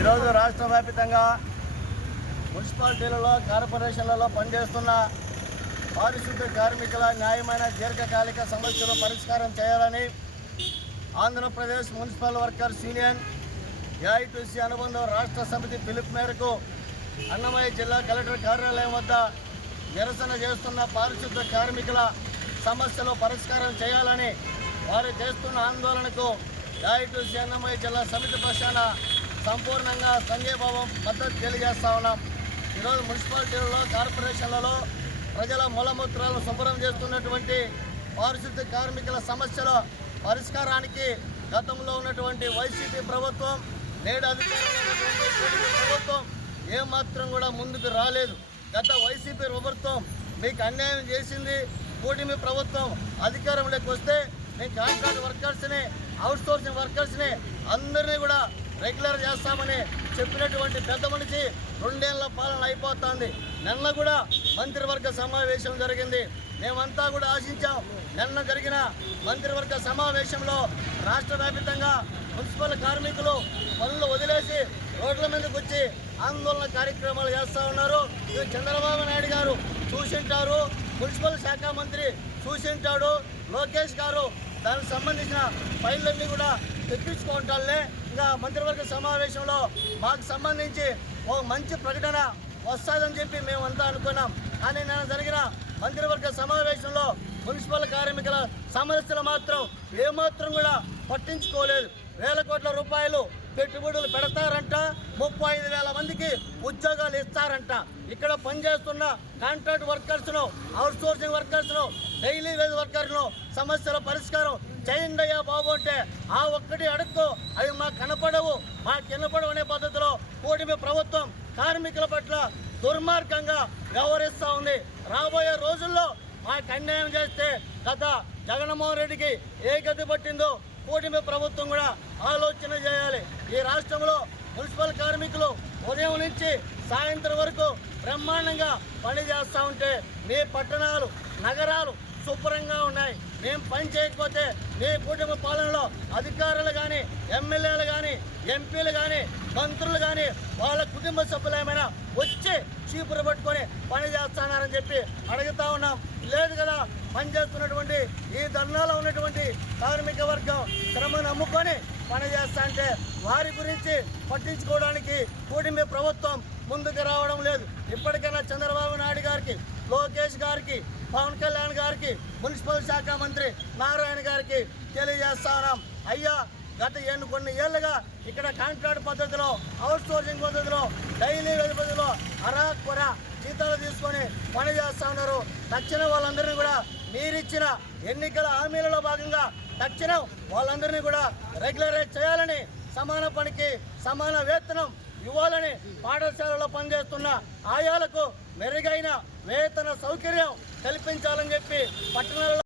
ఈరోజు రాష్ట్ర వ్యాప్తంగా మున్సిపాలిటీలలో కార్పొరేషన్లలో పనిచేస్తున్న పారిశుద్ధ్య కార్మికుల న్యాయమైన దీర్ఘకాలిక సమస్యలు పరిష్కారం చేయాలని Andhra Pradesh municipal workers union AITC అనుబంధ రాష్ట్ర సమితి పిలుపు మేరకు అన్నమయ్య జిల్లా కలెక్టర్ కార్యాలయం వద్ద నిరసన చేస్తున్న పారిశుద్ధ్య కార్మికుల సమస్యలు పరిష్కారం చేయాలని వారు చేస్తున్న ఆందోళనకు ఏఐటీసీ అన్నమయ్య జిల్లా సమితి పక్షాన సంపూర్ణంగా సంఘీభావం మద్దతు తెలియజేస్తా ఉన్నాం. ఈరోజు మున్సిపాలిటీలలో కార్పొరేషన్లలో ప్రజల మూలమూత్రాలను శుభ్రం చేస్తున్నటువంటి పారిశుద్ధ్య కార్మికుల సమస్యల పరిష్కారానికి గతంలో ఉన్నటువంటి వైసీపీ ప్రభుత్వం, నేడు అధికారంలో ఉన్నటువంటి టీడీపీ ప్రభుత్వం ఏమాత్రం కూడా ముందుకు రాలేదు. గత వైసీపీ ప్రభుత్వం మీకు అన్యాయం చేసింది. కూటమి ప్రభుత్వం అధికారంలోకి వస్తే మేము కాంట్రాక్ట్ వర్కర్స్ని, అవుట్సోర్సింగ్ వర్కర్స్ని అందరినీ కూడా రెగ్యులర్ చేస్తామని చెప్పినటువంటి పెద్ద మనిషి 2 ఏళ్ల పాలన అయిపోతుంది. నిన్న కూడా మంత్రివర్గ సమావేశం జరిగింది. మేమంతా కూడా ఆశించాం. నిన్న జరిగిన మంత్రివర్గ సమావేశంలో రాష్ట్ర వ్యాప్తంగా మున్సిపల్ కార్మికులు పనులు వదిలేసి రోడ్ల మీదకి వచ్చి ఆందోళన కార్యక్రమాలు చేస్తూ ఉన్నారు. ఇది చంద్రబాబు నాయుడు గారు చూసింటారు, మున్సిపల్ శాఖ మంత్రి చూసింటాడు, లోకేష్ గారు దానికి సంబంధించిన ఫైళ్ళన్నీ కూడా తెప్పించుకుంటాలే. ఇంకా మంత్రివర్గ సమావేశంలో మాకు సంబంధించి ఓ మంచి ప్రకటన వస్తుందని చెప్పి మేమంతా అనుకున్నాం. కానీ నేను జరిగిన మంత్రివర్గ సమావేశంలో మున్సిపల్ కార్మికుల సమస్యలు మాత్రం ఏమాత్రం కూడా పట్టించుకోలేదు. వేల కోట్ల రూపాయలు పెట్టుబడులు పెడతారంట, 35,000 మందికి ఉద్యోగాలు ఇస్తారంట. ఇక్కడ పనిచేస్తున్న కాంట్రాక్ట్ వర్కర్స్ను, అవుట్సోర్సింగ్ వర్కర్స్ను, డైలీ వేజ్ వర్కర్ను సమస్యల పరిష్కారం చేయండి అయ్యా బాబు అంటే ఆ ఒక్కటి అడుక్కో, అవి మాకు కనపడవు, మాకు వినపడవు అనే పద్ధతిలో కూటమి ప్రభుత్వం కార్మికుల పట్ల దుర్మార్గంగా వ్యవహరిస్తూ ఉంది. రాబోయే రోజుల్లో మాకు అన్యాయం చేస్తే గత జగన్మోహన్ రెడ్డికి ఏ గతి పట్టిందో కూటమి ప్రభుత్వం కూడా ఆలోచన చేయాలి. ఈ రాష్ట్రంలో మున్సిపల్ కార్మికులు ఉదయం నుంచి సాయంత్రం వరకు బ్రహ్మాండంగా పని చేస్తూ ఉంటే మీ పట్టణాలు, నగరాలు శుభ్రంగా ఉన్నాయి. మేము పని చేయకపోతే మీ కుటుంబ పాలనలో అధికారులు కానీ, ఎమ్మెల్యేలు కానీ, ఎంపీలు కానీ, మంత్రులు కానీ వాళ్ళ కుటుంబ సభ్యులు ఏమైనా వచ్చి చీపురు పట్టుకొని పని చేస్తున్నారని చెప్పి అడుగుతా ఉన్నాం. లేదు కదా, పనిచేస్తున్నటువంటి ఈ ధర్నాలో ఉన్నటువంటి కార్మిక వర్గం శ్రమను నమ్ముకొని పని చేస్తా అంటే వారి గురించి పట్టించుకోవడానికి కూటమి ప్రభుత్వం ముందుకు రావడం లేదు. ఇప్పటికైనా చంద్రబాబు నాయుడు గారికి, లోకేష్ గారికి, పవన్ కళ్యాణ్ గారికి, మున్సిపల్ శాఖ మంత్రి నారాయణ గారికి తెలియజేస్తున్నాం. అయ్యా, గత కొన్ని ఏళ్ళుగా ఇక్కడ కాంట్రాక్ట్ పద్ధతిలో, అవుట్సోర్సింగ్ పద్ధతిలో, డైలీ వేజ్ పద్ధతిలో అరాకొర జీతాలు తీసుకొని పని చేస్తూ ఉన్నారు. తక్షణం వాళ్ళందరినీ కూడా మీరిచ్చిన ఎన్నికల హామీలలో భాగంగా తక్షణం వాళ్ళందరినీ కూడా రెగ్యులరైజ్ చేయాలని, సమాన పనికి సమాన వేతనం ఇవ్వాలని, పాఠశాలలో పనిచేస్తున్న ఆయాలకు మెరుగైన వేతన సౌకర్యం కల్పించాలని చెప్పి పట్టణాలలో